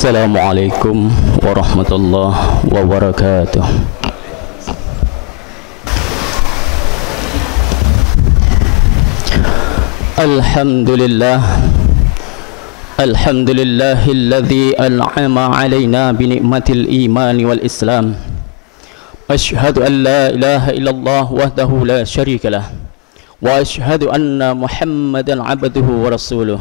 Assalamualaikum warahmatullahi wabarakatuh. Alhamdulillahilladzi an'ama 'alaina bi ni'matil iman wal islam. Asyhadu an la ilaha illallah wahdahu la syarikalah wa asyhadu anna Muhammadan 'abduhu wa rasuluh.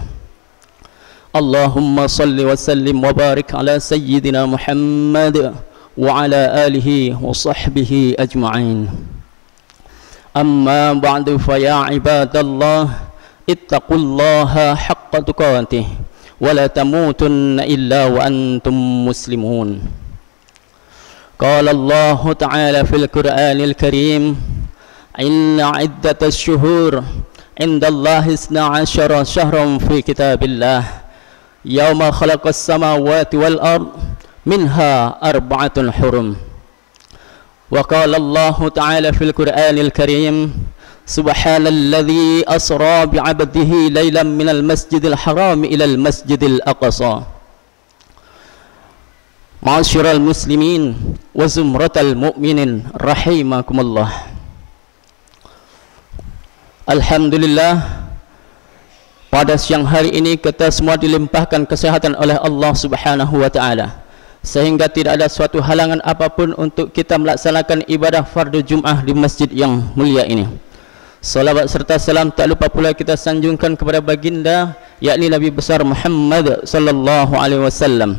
Allahumma salli wa sallim wa barik ala sayyidina Muhammad wa ala alihi wa sahbihi ajma'in. Amma ba'du fa ya ibadallah ittaqullaha haqqa tuqatih wa la tamutunna illa wa antum muslimun. Qala Allah ta'ala fil Qur'anil Karim, inna 'iddatash shuhur 'indallahi 12 syahran fi kitabillah Yawma khalaqas samawati wal ard minha arba'atun hurum. Wa qala Allah ta'ala fil Qur'anil Karim, subhanalladzi asra bi'abdihi laylan minal masjidil haram ilal masjidil aqsa. Ma'asyiral muslimin wa zumratal mu'minin rahimakumullah. Alhamdulillah, pada siang hari ini kita semua dilimpahkan kesehatan oleh Allah Subhanahu wa taala, sehingga tidak ada suatu halangan apapun untuk kita melaksanakan ibadah fardu Jumat di masjid yang mulia ini. Salawat serta salam tak lupa pula kita sanjungkan kepada baginda, yakni Nabi besar Muhammad sallallahu alaihi wasallam,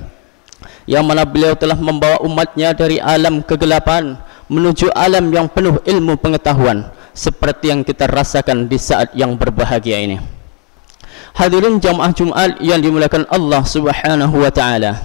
yang mana beliau telah membawa umatnya dari alam kegelapan menuju alam yang penuh ilmu pengetahuan, seperti yang kita rasakan di saat yang berbahagia ini. Hadirin jamaah Jumat yang dimuliakan Allah Subhanahu wa taala,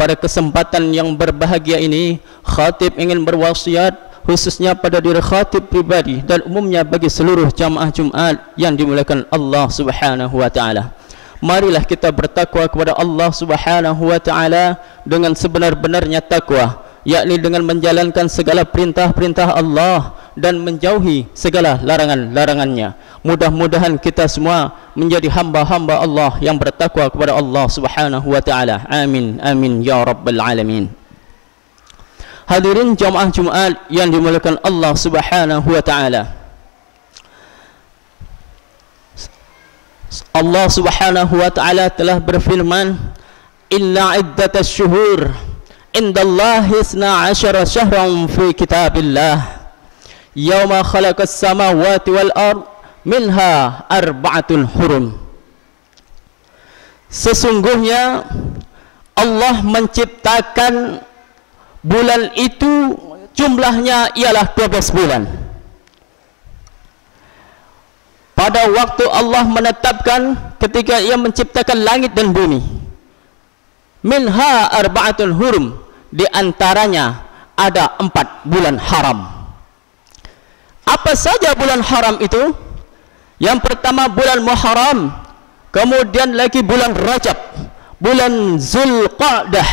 pada kesempatan yang berbahagia ini khatib ingin berwasiat khususnya pada diri khatib pribadi dan umumnya bagi seluruh jamaah Jumat yang dimuliakan Allah Subhanahu wa taala. Marilah kita bertakwa kepada Allah Subhanahu wa taala dengan sebenar-benarnya takwa, yakni dengan menjalankan segala perintah-perintah Allah dan menjauhi segala larangan-larangannya. Mudah-mudahan kita semua menjadi hamba-hamba Allah yang bertakwa kepada Allah Subhanahu wa taala. Amin amin ya rabbal alamin. Hadirin jamaah Jumat yang dimuliakan Allah Subhanahu wa taala, Allah Subhanahu wa taala telah berfirman, inna iddatash syuhur indallahi 12 syahran fi kitabillah yawma khalaqas samawati wal ard minha arba'atun hurum. Sesungguhnya Allah menciptakan bulan itu jumlahnya ialah 12 bulan. Pada waktu Allah menetapkan ketika ia menciptakan langit dan bumi, minha arba'atun hurum, di antaranya ada 4 bulan haram. Apa saja bulan haram itu? Yang pertama bulan Muharram, kemudian lagi bulan Rajab, bulan Zulqa'dah,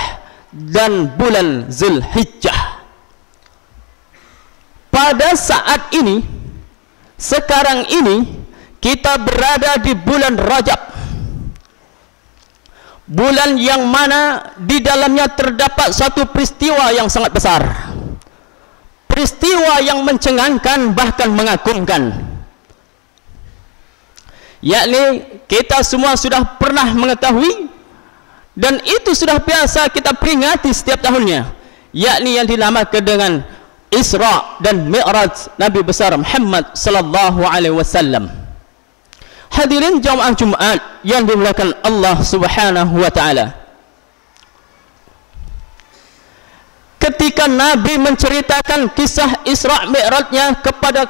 dan bulan Zulhijjah. Pada saat ini, sekarang ini, kita berada di bulan Rajab, bulan yang mana di dalamnya terdapat satu peristiwa yang sangat besar, peristiwa yang mencengangkan bahkan mengagumkan, yakni kita semua sudah pernah mengetahui dan itu sudah biasa kita peringati setiap tahunnya, yakni yang dinamakan dengan Isra dan Mi'raj Nabi besar Muhammad sallallahu alaihi wasallam. Hadirin jamaah Jumat yang dimuliakan Allah Subhanahu wa taala, ketika Nabi menceritakan kisah Isra Mi'rajnya kepada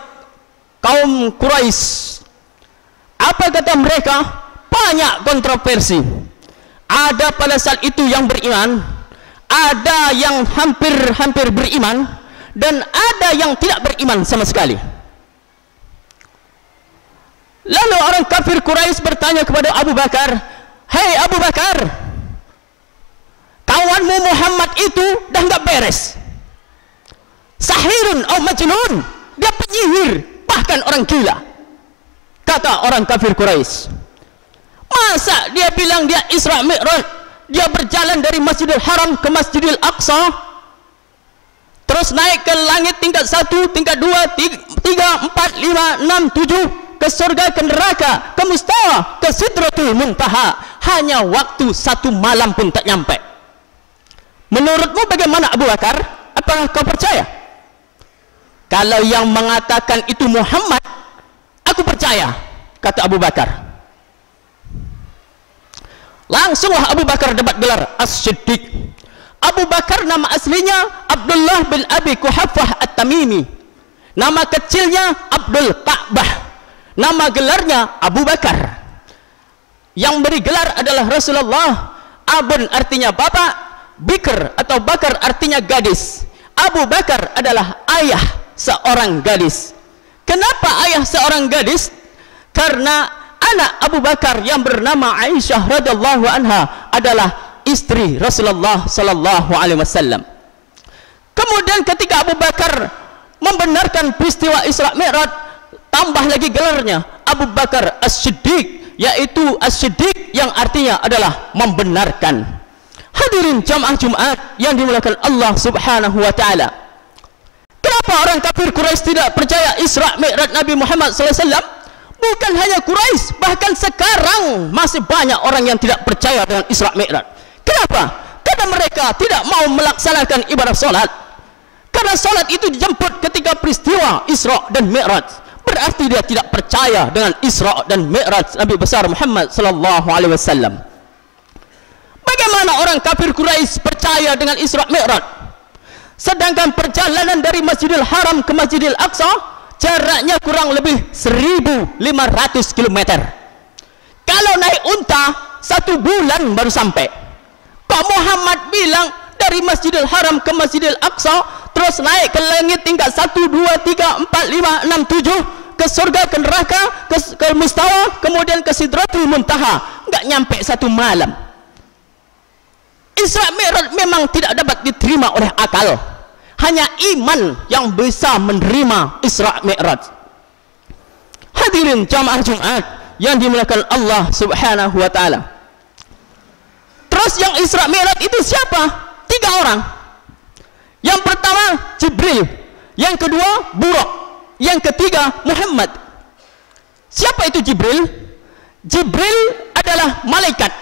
kaum Quraisy, apa kata mereka? Banyak kontroversi. Ada pada saat itu yang beriman, ada yang hampir beriman, dan ada yang tidak beriman sama sekali. Lalu orang kafir Quraisy bertanya kepada Abu Bakar, "Hei Abu Bakar, kawanmu Muhammad itu dah enggak beres. Sahirun atau majnun, dia penyihir, bahkan orang gila." Kata orang kafir Quraisy, masa dia bilang dia Isra Mi'raj, dia berjalan dari Masjidil Haram ke Masjidil Aqsa, terus naik ke langit tingkat 1, tingkat 2, 3, 4, 5, 6, 7, ke surga, ke neraka, ke mustawa, ke Sidratul Muntaha. Hanya waktu 1 malam pun tak nyampe. Menurutmu bagaimana Abu Bakar? Apakah kau percaya? Kalau yang mengatakan itu Muhammad, aku percaya, kata Abu Bakar. Langsunglah Abu Bakar dapat gelar As-Siddiq. Abu Bakar nama aslinya Abdullah bin Abi Quhafah At-Tamimi. Nama kecilnya Abdul Ka'bah. Nama gelarnya Abu Bakar. Yang beri gelar adalah Rasulullah. Abun artinya bapak, Bikr atau Bakar artinya gadis. Abu Bakar adalah ayah seorang gadis. Kenapa ayah seorang gadis? Karena anak Abu Bakar yang bernama Aisyah radhiyallahu anha adalah istri Rasulullah sallallahu alaihi wasallam. Kemudian ketika Abu Bakar membenarkan peristiwa Isra Mi'raj, tambah lagi gelarnya Abu Bakar As-Siddiq, yaitu As-Siddiq yang artinya adalah membenarkan. Hadirin jamaah Jumat yang dimuliakan Allah Subhanahu wa taala. Kenapa orang kafir Quraisy tidak percaya Isra Mi'raj Nabi Muhammad sallallahu alaihi wasallam? Bukan hanya Quraisy, bahkan sekarang masih banyak orang yang tidak percaya dengan Isra Mi'raj. Kenapa? Karena mereka tidak mau melaksanakan ibadah salat. Karena salat itu dijemput ketika peristiwa Isra dan Mi'raj. Berarti dia tidak percaya dengan Isra dan Mi'raj Nabi besar Muhammad sallallahu alaihi wasallam. Bagaimana orang kafir Quraisy percaya dengan Isra Mi'raj? Sedangkan perjalanan dari Masjidil Haram ke Masjidil Aqsa jaraknya kurang lebih 1.500 km. Kalau naik unta 1 bulan baru sampai. Pak Muhammad bilang dari Masjidil Haram ke Masjidil Aqsa, terus naik ke langit tingkat 1, 2, 3, 4, 5, 6, 7, ke surga, ke neraka, ke mustawa, kemudian ke Sidratul Muntaha. Enggak nyampe 1 malam. Isra Mi'raj memang tidak dapat diterima oleh akal. Hanya iman yang bisa menerima Isra Mi'raj. Hadirin jamaah Jumat yang dimuliakan Allah Subhanahu wa taala. Terus yang Isra Mi'raj itu siapa? 3 orang. Yang pertama Jibril, yang kedua Buraq, yang ketiga Muhammad. Siapa itu Jibril? Jibril adalah malaikat,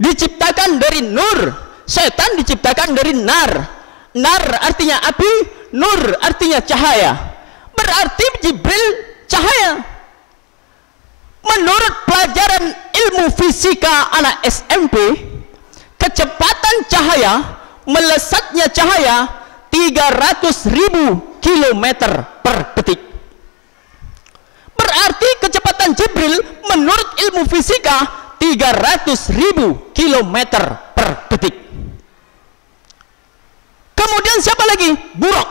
diciptakan dari nur. Setan diciptakan dari nar. Nar artinya api, nur artinya cahaya. Berarti Jibril cahaya. Menurut pelajaran ilmu fisika anak SMP, kecepatan cahaya, melesatnya cahaya 300.000 km per detik. Berarti kecepatan Jibril menurut ilmu fisika 300.000 km per detik. Kemudian siapa lagi? Buraq.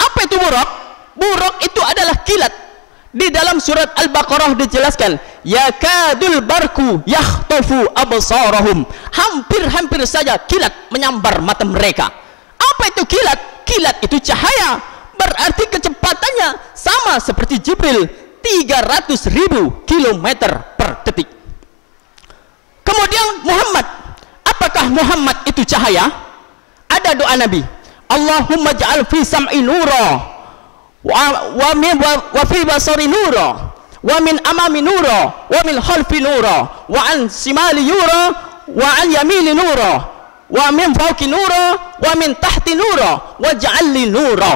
Apa itu Buraq? Buraq itu adalah kilat. Di dalam surat Al-Baqarah dijelaskan, yakadul barku yakhtafu absarahum. Hampir-hampir saja kilat menyambar mata mereka. Apa itu kilat? Kilat itu cahaya. Berarti kecepatannya sama seperti Jibril, 300.000 km per detik. Kemudian Muhammad. Apakah Muhammad itu cahaya? Ada doa Nabi, Allahumma ja'al fi sam'i nura wa fi basari nura wa min amami nura wa min khalfi nura wa an simali nura wa an yamini nura wa min fawqi nura wa min tahti nura wa ja'al li nura.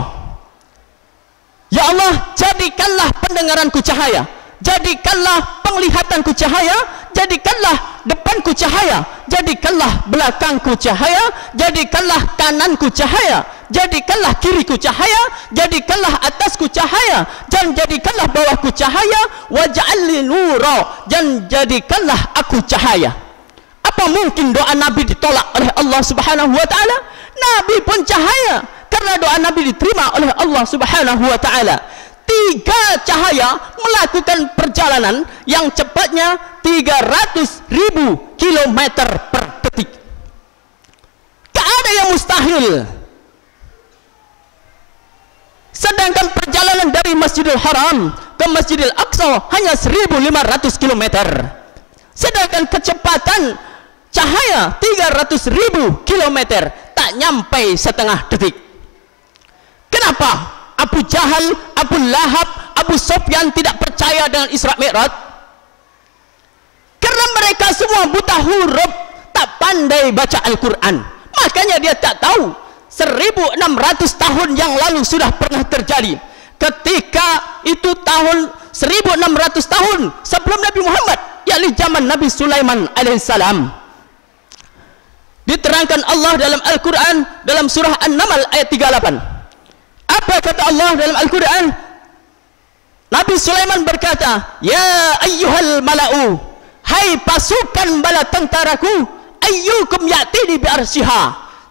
Ya Allah, jadikanlah pendengaranku cahaya, jadikanlah penglihatanku cahaya, jadikanlah depanku cahaya, jadikanlah belakangku cahaya, jadikanlah kananku cahaya, jadikanlah kiriku cahaya, jadikanlah atasku cahaya, dan jadikanlah bawahku cahaya, waj'al li nura, dan jadikanlah aku cahaya. Apa mungkin doa Nabi ditolak oleh Allah Subhanahu wa taala? Nabi pun cahaya, karena doa Nabi diterima oleh Allah Subhanahu wa taala. 3 cahaya melakukan perjalanan yang cepatnya 300.000 km per detik. Tak ada yang mustahil. Sedangkan perjalanan dari Masjidil Haram ke Masjidil Aqsa hanya 1.500 km. Sedangkan kecepatan cahaya 300.000 kilometer tak nyampe setengah detik. Kenapa Abu Jahal, Abu Lahab, Abu Sufyan tidak percaya dengan Isra Mi'raj? Karena mereka semua buta huruf, tak pandai baca Al-Quran. Makanya dia tak tahu 1600 tahun yang lalu sudah pernah terjadi. Ketika itu tahun 1600 tahun sebelum Nabi Muhammad, yakni zaman Nabi Sulaiman alaihissalam. Diterangkan Allah dalam Al-Quran dalam surah An-Naml ayat 38. Apa kata Allah dalam Al-Quran? Nabi Sulaiman berkata, ya ayyuhal mala'u, hai pasukan bala tentaraku, ayyukum ya'tini bi'arsyiha,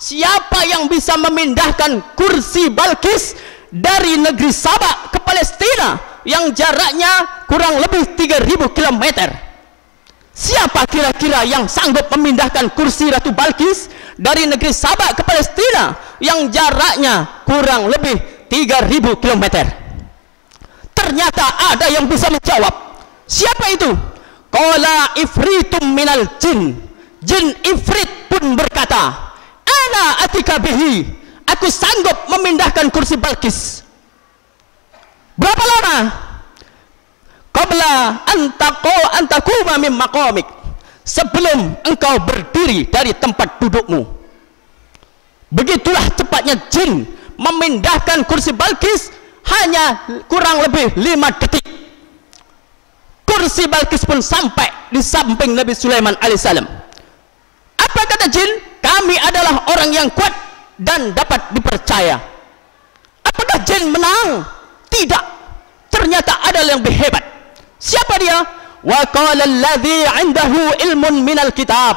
siapa yang bisa memindahkan kursi Balkis dari negeri Sabak ke Palestina yang jaraknya kurang lebih 3000 km. Siapa kira-kira yang sanggup memindahkan kursi Ratu Balkis dari negeri Sabak ke Palestina yang jaraknya kurang lebih 3000 km? Ternyata ada yang bisa menjawab. Siapa itu? Qala ifritum minal jin. Jin ifrit pun berkata, ana atika bihi, aku sanggup memindahkan kursi Balkis. Berapa lama? Qabla antakuma min maqamik, sebelum engkau berdiri dari tempat dudukmu. Begitulah cepatnya jin memindahkan kursi Balkis, hanya kurang lebih 5 detik. Kursi Balkis pun sampai di samping Nabi Sulaiman alaihissalam. Apa kata jin? Kami adalah orang yang kuat dan dapat dipercaya. Apakah jin menang? Tidak. Ternyata ada yang lebih hebat. Siapa dia? Wa qala alladhi 'indahu ilmun minal kitab.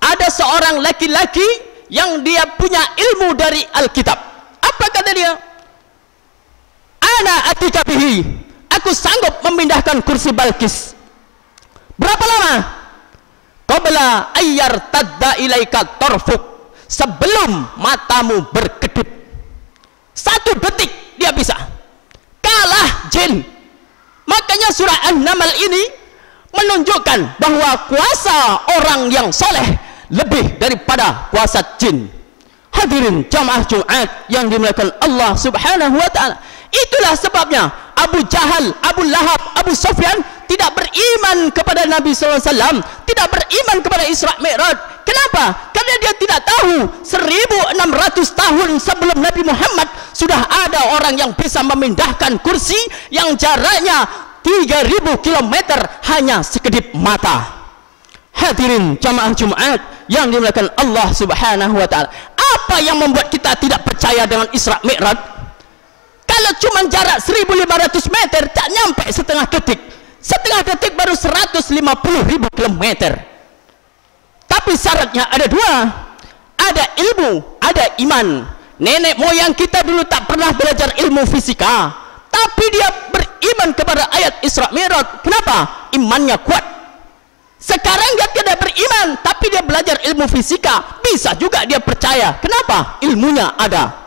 Ada seorang laki-laki yang dia punya ilmu dari Alkitab. Apa kata dia? Ana atika bihi, aku sanggup memindahkan kursi Balkis. Berapa lama? Qabla ayyar tadda ilaika tarfuk, sebelum matamu berkedip. 1 detik dia bisa. Kalah jin. Makanya surah An-Naml ini menunjukkan bahwa kuasa orang yang soleh lebih daripada kuasa jin. Hadirin jamaah Jumat yang dimuliakan Allah Subhanahu wa taala. Itulah sebabnya Abu Jahal, Abu Lahab, Abu Sufyan tidak beriman kepada Nabi SAW, tidak beriman kepada Isra Mi'raj. Kenapa? Karena dia tidak tahu 1600 tahun sebelum Nabi Muhammad sudah ada orang yang bisa memindahkan kursi yang jaraknya 3000 km hanya sekedip mata. Hadirin jamaah Jumat yang dimuliakan Allah Subhanahu wa taala. Apa yang membuat kita tidak percaya dengan Isra Mi'raj? Kalau cuma jarak 1500 meter tak nyampe setengah detik. Setengah detik baru 150.000 km. Tapi syaratnya ada 2. Ada ilmu, ada iman. Nenek moyang kita dulu tak pernah belajar ilmu fisika, tapi dia beriman kepada ayat Isra Mi'raj. Kenapa? Imannya kuat. Sekarang dia tidak beriman, tapi dia belajar ilmu fisika, bisa juga dia percaya. Kenapa? Ilmunya ada.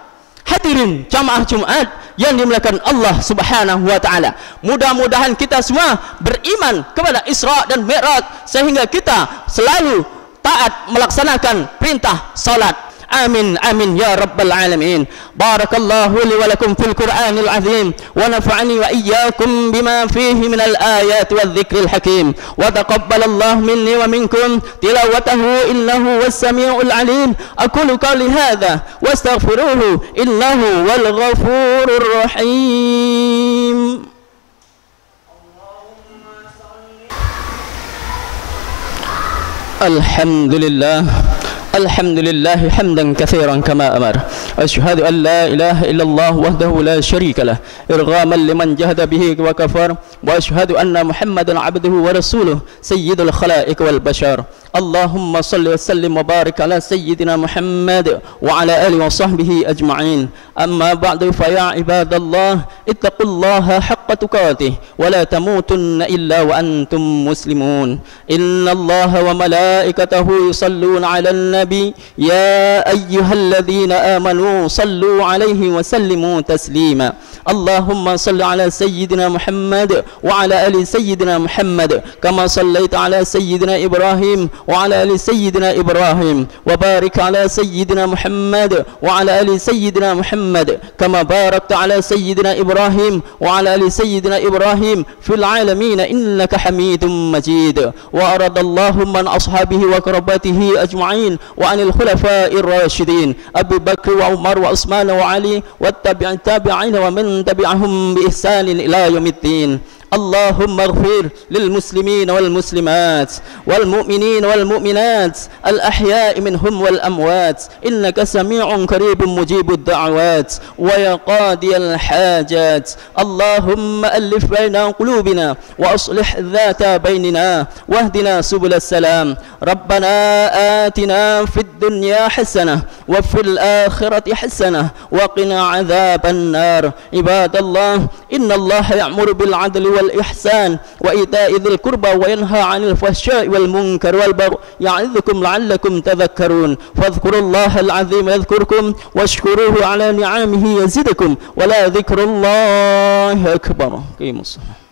Hadirin jamaah Jumat yang dimuliakan Allah Subhanahu wa taala. Mudah-mudahan kita semua beriman kepada Isra dan Mi'raj sehingga kita selalu taat melaksanakan perintah salat. Amin amin ya rabbal alamin. Barakallahu li wa lakum fil Qur'anil azim wa nafa'ani wa iyyakum bima fihi minal ayati wadh-dhikril hakim wa taqabbalallahu minni wa minkum tilawatahu innahu was-sami'ul alim. Aqulu qawli hadha wastaghfiruhu innahu wal ghafurur rahim. Alhamdulillah, alhamdulillah hamdan katsiran kama amar. Asyhadu an la ilaha illallah wahdahu la syarika lah irghaman liman jahada bihi wa kafar, wa asyhadu anna Muhammadan abduhu wa rasuluh sayyidul khalaiq wal bashar. Allahumma salli wa sallim wa barik ala sayyidina Muhammad wa ala alihi wa sahbihi ajma'in. Amma ba'du fa ya ibadallah ittaqullaha haqqa حق تقاته ولا تموتن إلا وأنتم مسلمون. إن الله وملائكته يصلون على النبي يا أيها الذين آمنوا صلوا عليه وسلموا تسليما. اللهم صل على سيدنا محمد وعلى آل سيدنا محمد كما صليت على سيدنا إبراهيم وعلى آل سيدنا إبراهيم، وبارك على سيدنا محمد وعلى آل سيدنا محمد كما باركت على سيدنا إبراهيم وعلى آل سيدنا إبراهيم في العالمين إنك حميد مجيد. وأرض اللهم عن أصحابه وقرباته أجمعين وعن الخلفاء الراشدين أبي بكر وعمر وعثمان وعلي والتابعين ومن تبعهم بإحسان إلى يوم الدين. اللهم اغفر للمسلمين والمسلمات والمؤمنين والمؤمنات الأحياء منهم والأموات إنك سميع قريب مجيب الدعوات ويا قاضي الحاجات. اللهم ألف بين قلوبنا وأصلح ذات بيننا واهدنا سبل السلام. ربنا آتنا في الدنيا حسنة وفي الآخرة حسنة وقنا عذاب النار. عباد الله، إن الله يأمر بالعدل والإحسان وإيتاء ذي القربى وينهى عن الفحشاء والمنكر والبغي يعظكم لعلكم تذكرون. فاذكروا الله العظيم يذكركم واشكروه على نعمه يزدكم ولا ذكر الله أكبر. قيموا الصلاة.